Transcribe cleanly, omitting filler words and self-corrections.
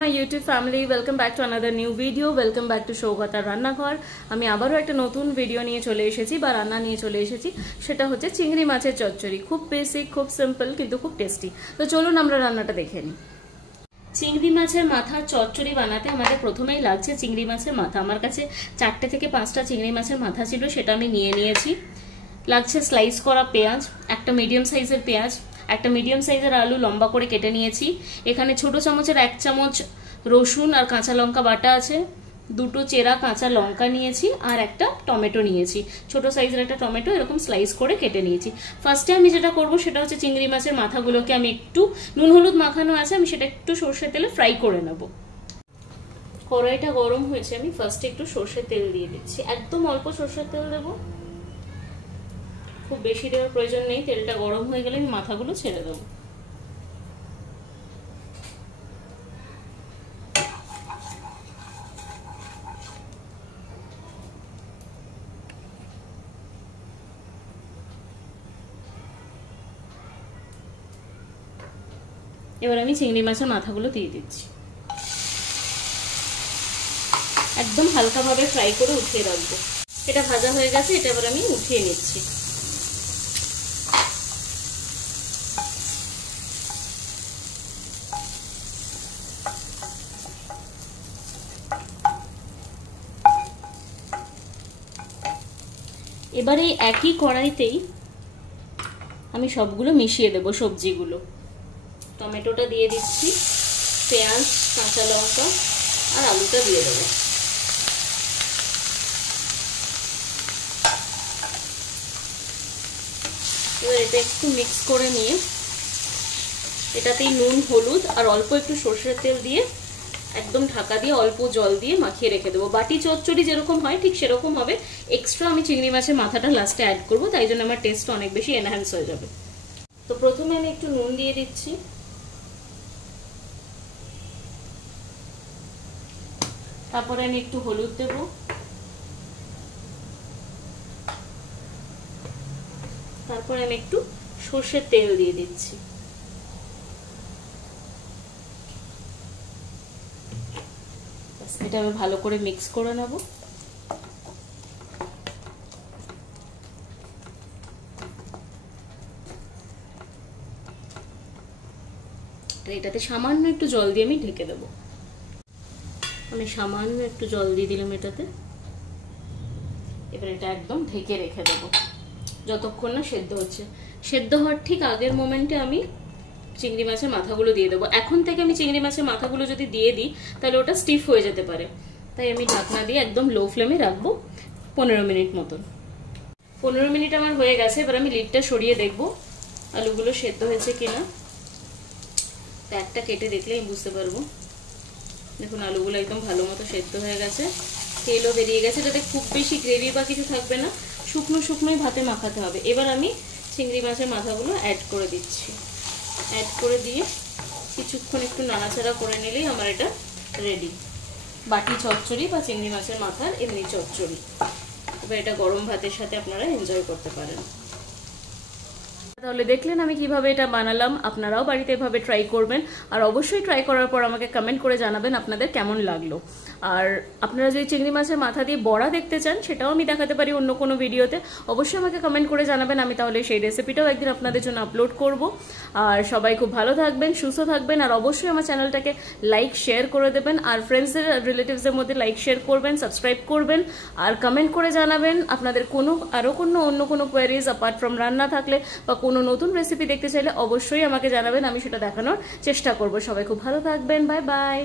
My YouTube family, welcome back to another new video. Welcome back to সৌগতার রান্নাঘর। আমি আবারও একটা নতুন ভিডিও নিয়ে চলে এসেছি বা রান্না নিয়ে চলে এসেছি। সেটা হচ্ছে চিংড়ি মাছের চচ্চড়ি। খুব বেসিক, খুব সিম্পল কিন্তু খুব টেস্টি। তো চলুন আমরা রান্নাটা দেখে নিই। চিংড়ি মাছের মাথার চচ্চড়ি বানাতে আমাদের প্রথমেই লাগছে চিংড়ি মাছের মাথা। আমার কাছে 4টে থেকে 5টা চিংড়ি মাছের মাথা ছিল, সেটা আমি নিয়ে নিয়েছি। লাগছে স্লাইস করা পেঁয়াজ, একটা মিডিয়াম সাইজের পেঁয়াজ, একটা মিডিয়াম সাইজের আলু লম্বা করে কেটে নিয়েছি। এখানে ছোট চামচের 1 চামচ রসুন আর কাঁচা লঙ্কা বাটা আছে, 2টো চেরা কাঁচা লঙ্কা নিয়েছি আর একটা টমেটো নিয়েছি। ছোট সাইজের একটা টমেটো এরকম স্লাইস করে কেটে নিয়েছি। ফার্স্টে আমি যেটা করব সেটা হচ্ছে চিংড়ি মাছের মাথাগুলোকে আমি একটু নুন হলুদ মাখানো আছে, আমি সেটা একটু সর্ষের তেলে ফ্রাই করে নেব। কড়াইটা গরম হয়েছে, আমি ফার্স্টে একটু সর্ষের তেল দিয়ে দিচ্ছি। একদম অল্প সর্ষের তেল দেবো, খুব বেশি দেওয়ার প্রয়োজন নেই। তেলটা গরম হয়ে গেলে আমি মাথাগুলো ছেড়ে দেবো। এবার আমি চিংড়ি মাছের মাথাগুলো দিয়ে দিচ্ছি। একদম হালকাভাবে ফ্রাই করে উঠিয়ে রাখবো। এটা ভাজা হয়ে গেছে, এটা এবার আমি উঠিয়ে নিচ্ছি। এবারে একই কড়াইতেই আমি সবগুলো মিশিয়ে দেবো। সবজিগুলো, টমেটোটা দিয়ে দিচ্ছি, পেঁয়াজ, কাঁচা লঙ্কা আর আলুটা দিয়ে দেবো। এবার এটা একটু মিক্স করে নিয়ে এটাতেই নুন হলুদ আর অল্প একটু সর্ষের তেল দিয়ে একদম ঢাকা দিয়ে অল্প জল দিয়ে মাখিয়ে রেখে দেবো। বাটি চচ্চড়ি যেরকম হয় ঠিক সেরকম হবে। এক্সট্রা আমি চিংড়ি মাছের মাথাটা লাস্টে অ্যাড করবো, তাই জন্য আমার টেস্ট অনেক বেশি এনহ্যান্স হয়ে যাবে। তো প্রথমে আমি একটু নুন দিয়ে দিচ্ছি, তারপরে আমি একটু হলুদ দেব, তারপরে আমি একটু সর্ষের তেল দিয়ে দিচ্ছি। এটা আমি ভালো করে মিক্স করে নেব। এটাতে সামান্য একটু জল দিয়ে আমি ঢেকে দেবো। আমি সামান্য একটু জল দিয়ে দিলাম এটাতে। এবার এটা একদম ঢেকে রেখে দেবো যতক্ষণ না সেদ্ধ হচ্ছে। সেদ্ধ হওয়ার ঠিক আগের মোমেন্টে আমি চিংড়ি মাছের মাথাগুলো দিয়ে দেবো। এখন থেকে আমি চিংড়ি মাছের মাথাগুলো যদি দিয়ে দিই তাহলে ওটা স্টিফ হয়ে যেতে পারে, তাই আমি ঢাকনা দিয়ে একদম লো ফ্লেমে রাখবো 15 মিনিট মতন। 15 মিনিট আমার হয়ে গেছে। এবার আমি লিডটা সরিয়ে দেখবো আলুগুলো সেদ্ধ হয়েছে কিনা। তো একটা কেটে দেখলে আমি বুঝতে পারবো। দেখুন আলুগুলো একদম ভালো মতো সেদ্ধ হয়ে গেছে, তেলও বেরিয়ে গেছে। যাতে খুব বেশি গ্রেভি বা কিছু থাকবে না, শুকনো শুকনোই ভাতে মাখাতে হবে। এবার আমি চিংড়ি মাছের মাথাগুলো অ্যাড করে দিচ্ছি। অ্যাড করে দিয়ে কিছুক্ষণ একটু নাড়াচাড়া করে নিলেই আমার এটা রেডি, বাটি চচ্চড়ি বা চিংড়ি মাছের মাথার এমনি চচ্চড়ি। এবার এটা গরম ভাতের সাথে আপনারা এনজয় করতে পারেন। তাহলে দেখলেন আমি কিভাবে এটা বানালাম। আপনারাও বাড়িতে এভাবে ট্রাই করবেন, আর অবশ্যই ট্রাই করার পর আমাকে কমেন্ট করে জানাবেন আপনাদের কেমন লাগলো। আর আপনারা যদি চিংড়ি মাছের মাথা দিয়ে বড়া দেখতে চান সেটাও আমি দেখাতে পারি অন্য কোনো ভিডিওতে, অবশ্যই আমাকে কমেন্ট করে জানাবেন। আমি তাহলে সেই রেসিপিটাও একদিন আপনাদের জন্য আপলোড করব। আর সবাই খুব ভালো থাকবেন, সুস্থ থাকবেন, আর অবশ্যই আমার চ্যানেলটাকে লাইক শেয়ার করে দেবেন, আর ফ্রেন্ডসদের রিলেটিভসদের মধ্যে লাইক শেয়ার করবেন, সাবস্ক্রাইব করবেন, আর কমেন্ট করে জানাবেন আপনাদের আরও অন্য কোনো কোয়ারিজ অ্যাপার্ট ফ্রম রান্না থাকলে বা কোনো নতুন রেসিপি দেখতে চাইলে অবশ্যই আমাকে জানাবেন, আমি সেটা দেখানোর চেষ্টা করব। সবাই খুব ভালো থাকবেন, বাই বাই।